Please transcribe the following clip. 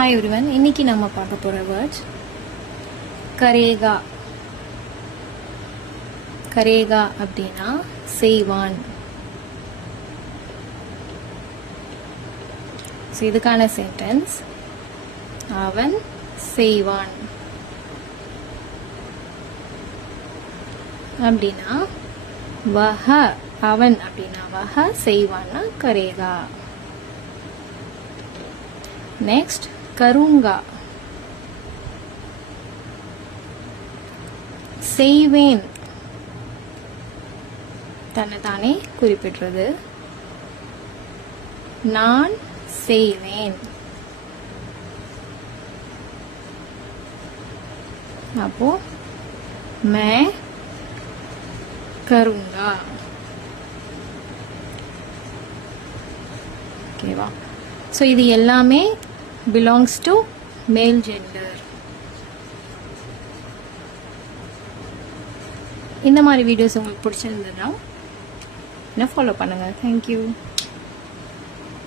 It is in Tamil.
ஹாய் எவ்ரிவன், இன்னைக்கு நம்ம பார்க்க போகிற வேர்ட்ஸ் கரேகா. கரேகா அப்படின்னா செய்வான். ஸோ இதுக்கான சென்டென்ஸ் அவன் செய்வான் அப்படின்னா வஹ. அவன் அப்படின்னா வஹ, செய்வான்னா கரேகா. நெக்ஸ்ட் கருங்கா. செய்வேன் தன்னைத்தானே குறிப்பிடுறது. நான் செய்வேன். அப்போ மே கருங்கா. ஓகேவா? ஸோ இது எல்லாமே belongs to male gender. இந்த மாதிரி வீடியோஸ் உங்களுக்கு பிடிச்சிருந்ததுன்னா என்ன ஃபாலோ பண்ணுங்க. தேங்க்யூ.